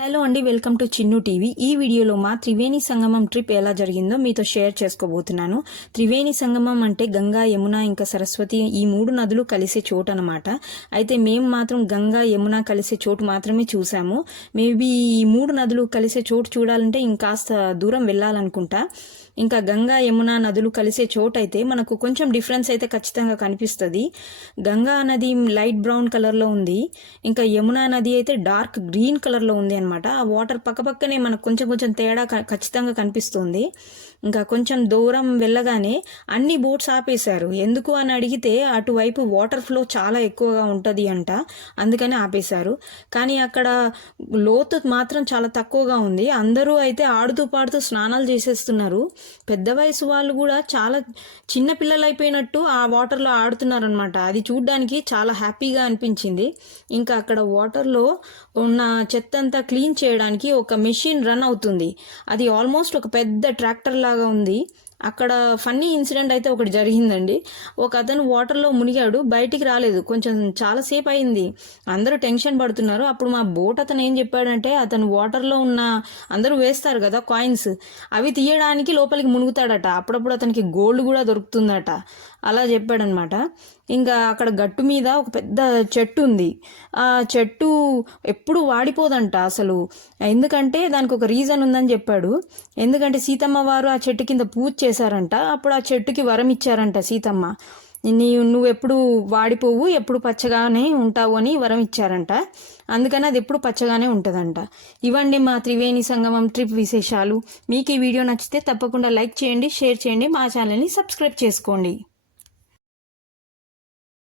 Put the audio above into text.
Hello అండి welcome to Chinnu TV. ఈ వీడియోలో మా త్రివేణి సంగమం ట్రిప్ ఎలా జరిగిందో మీతో షేర్ చేసుకోబోతున్నాను. త్రివేణి సంగమం అంటే గంగా యమున ఇంకా సరస్వతి ఈ మూడు నదులు కలిసే చోటు అనమాట అయితే మేము మాత్రం గంగా యమున కలిసే చోటు మాత్రమే చూసాము. మేబీ ఈ మూడు నదులు కలిసే చోటు చూడాలంటే ఇంకాస్త దూరం వెళ్ళాలనుకుంటా. ఇంకా గంగా యమున నదులు కలిసే చోటు అయితే మనకు కొంచెం డిఫరెన్స్ అయితే ఖచ్చితంగా కనిపిస్తుంది. గంగా నది లైట్ బ్రౌన్ కలర్లో ఉంది. ఇంకా యమునా నది అయితే డార్క్ గ్రీన్ కలర్లో ఉంది అనమాట అనమాట ఆ వాటర్ పక్కపక్కనే మనకు కొంచెం కొంచెం తేడా ఖచ్చితంగా కనిపిస్తుంది. ఇంకా కొంచెం దూరం వెళ్ళగానే అన్ని బోట్స్ ఆపేశారు. ఎందుకు అని అడిగితే అటువైపు వాటర్ ఫ్లో చాలా ఎక్కువగా ఉంటుంది అంట. అందుకని ఆపేశారు. కానీ అక్కడ లోతు మాత్రం చాలా తక్కువగా ఉంది. అందరూ అయితే ఆడుతూ పాడుతూ స్నానాలు చేసేస్తున్నారు. పెద్ద వయసు వాళ్ళు కూడా చాలా చిన్న పిల్లలు అయిపోయినట్టు ఆ వాటర్లో ఆడుతున్నారనమాట అది చూడ్డానికి చాలా హ్యాపీగా అనిపించింది. ఇంకా అక్కడ వాటర్లో ఉన్న చెత్త అంతా క్లీన్ చేయడానికి ఒక మెషిన్ రన్ అవుతుంది. అది ఆల్మోస్ట్ ఒక పెద్ద ట్రాక్టర్ లాగా ఉంది. అక్కడ ఫన్నీ ఇన్సిడెంట్ అయితే ఒకటి జరిగిందండి. ఒక అతను వాటర్లో మునిగాడు బయటికి రాలేదు. కొంచెం చాలాసేపు అయింది. అందరూ టెన్షన్ పడుతున్నారు. అప్పుడు మా బోట్ అతను ఏం చెప్పాడంటే అతను వాటర్లో ఉన్న అందరూ వేస్తారు కదా కాయిన్స్. అవి తీయడానికి లోపలికి మునుగుతాడట. అప్పుడప్పుడు అతనికి గోల్డ్ కూడా దొరుకుతుందట. అలా చెప్పాడనమాట. ఇంకా అక్కడ గట్టు మీద ఒక పెద్ద చెట్టు ఉంది. ఆ చెట్టు ఎప్పుడు వాడిపోదంట అసలు. ఎందుకంటే దానికి ఒక రీజన్ ఉందని చెప్పాడు. ఎందుకంటే సీతమ్మ వారు ఆ చెట్టు కింద పూజ చేశారంట. అప్పుడు ఆ చెట్టుకి వరం ఇచ్చారంట సీతమ్మ. నీ నువ్వు ఎప్పుడు వాడిపోవు ఎప్పుడు పచ్చగానే ఉంటావు అని వరం ఇచ్చారంట. అందుకని అది ఎప్పుడు పచ్చగానే ఉంటుందంట. ఇవ్వండి మా త్రివేణి సంగమం ట్రిప్ విశేషాలు. మీకు ఈ వీడియో నచ్చితే తప్పకుండా లైక్ చేయండి షేర్ చేయండి మా ఛానల్ని సబ్స్క్రైబ్ చేసుకోండి.